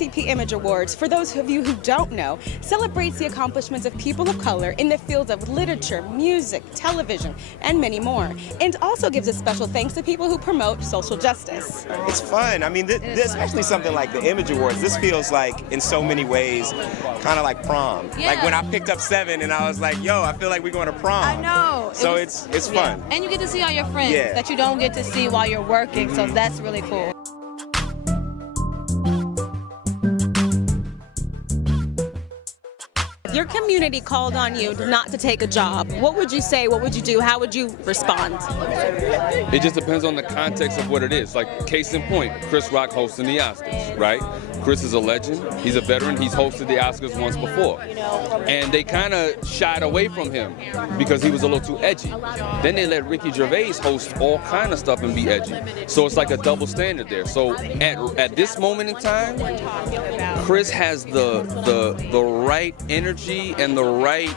NAACP Image Awards, for those of you who don't know, celebrates the accomplishments of people of color in the fields of literature, music, television, and many more, and also gives a special thanks to people who promote social justice. It's fun. I mean, especially something like the Image Awards, this feels like, in so many ways, kind of like prom. Yeah. Like when I picked up Sevyn and I was like, yo, I feel like we're going to prom. I know. So it's fun. And you get to see all your friends Yeah. that you don't get to see while you're working, so that's really cool. Your community called on you not to take a job. What would you say? What would you do? How would you respond? It just depends on the context of what it is. Like, case in point, Chris Rock hosting the Oscars, right? Chris is a legend. He's a veteran. He's hosted the Oscars once before. And they kind of shied away from him because he was a little too edgy. Then they let Ricky Gervais host all kind of stuff and be edgy. So it's like a double standard there. So at this moment in time, Chris has the right energy and the right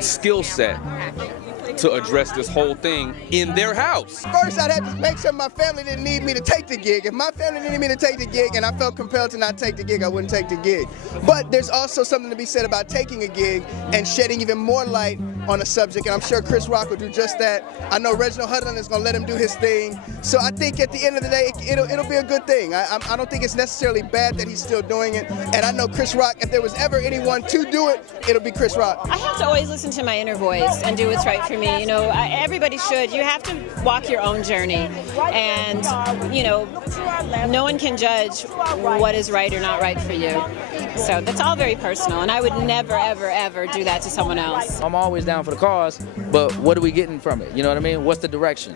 skill set to address this whole thing in their house. First, I'd have to make sure my family didn't need me to take the gig. If my family didn't need me to take the gig and I felt compelled to not take the gig, I wouldn't take the gig. But there's also something to be said about taking a gig and shedding even more light on a subject, and I'm sure Chris Rock will do just that. I know Reginald Hudlin is going to let him do his thing. So I think at the end of the day, it'll be a good thing. I don't think it's necessarily bad that he's still doing it. And I know Chris Rock, if there was ever anyone to do it, it'll be Chris Rock. I have to always listen to my inner voice and do what's right for me. You know, everybody should. You have to walk your own journey. And, you know, no one can judge what is right or not right for you. So that's all very personal. And I would never, ever, ever do that to someone else. I'm always down for the cause, but what are we getting from it? You know what I mean? What's the direction?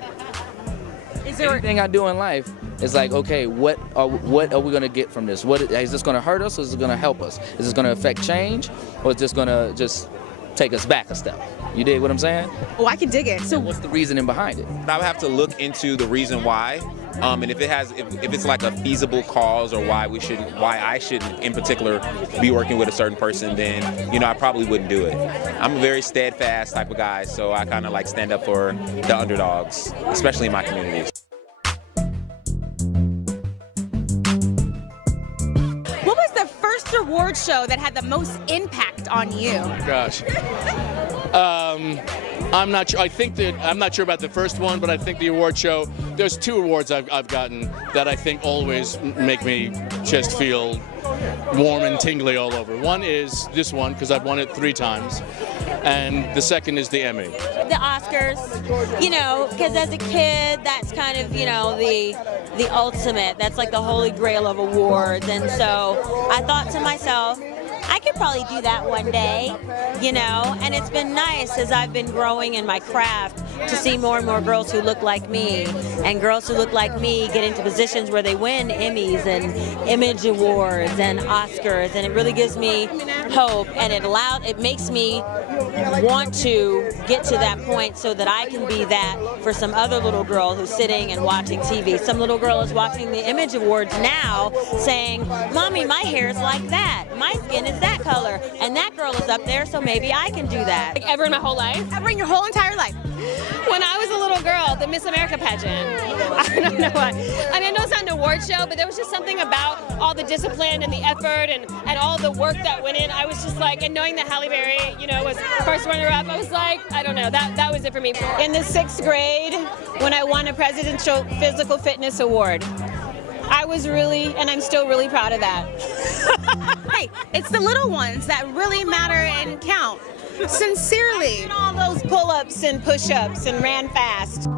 Anything I do in life is like, okay, what are we going to get from this? Is this going to hurt us or is it going to help us? Is this going to affect change or is this going to just take us back a step? You dig what I'm saying? Oh, I can dig it. So what's the reasoning behind it? I would have to look into the reason why, and if it's like a feasible cause or why I shouldn't in particular be working with a certain person, then, you know, I probably wouldn't do it. I'm a very steadfast type of guy, so I kind of like stand up for the underdogs, especially in my communities. what was the first award show that had the most impact on you? Oh my gosh. I'm not sure. I'm not sure about the first one, but I think the award show. There's two awards I've gotten that I think always make me just feel warm and tingly all over. One is this one because I've won it 3 times, and the second is the Emmy. The Oscars, you know, because as a kid, that's kind of, you know, the ultimate. That's like the holy grail of awards, and so I thought to myself, I could probably do that one day, you know, and it's been nice as I've been growing in my craft to see more and more girls who look like me and girls who look like me get into positions where they win Emmys and Image Awards and Oscars, and it really gives me hope, and it makes me want to get to that point so that I can be that for some other little girl who's sitting and watching TV. Some little girl is watching the Image Awards now saying, Mommy, my hair is like that. My skin is that color. And that girl is up there, so maybe I can do that. Like ever in my whole life? Ever in your whole entire life? When I was a little girl, the Miss America pageant. I don't know why. I mean, I know it's not an award show, but there was just something about all the discipline and the effort and all the work that went in. I was just like, and knowing that Halle Berry, you know, was first runner-up, I was like, I don't know, that was it for me. In the 6th grade, when I won a Presidential Physical Fitness Award, I was really, and I'm still really proud of that. Hey, it's the little ones that really matter and count. Sincerely. I did all those pull-ups and push-ups and ran fast.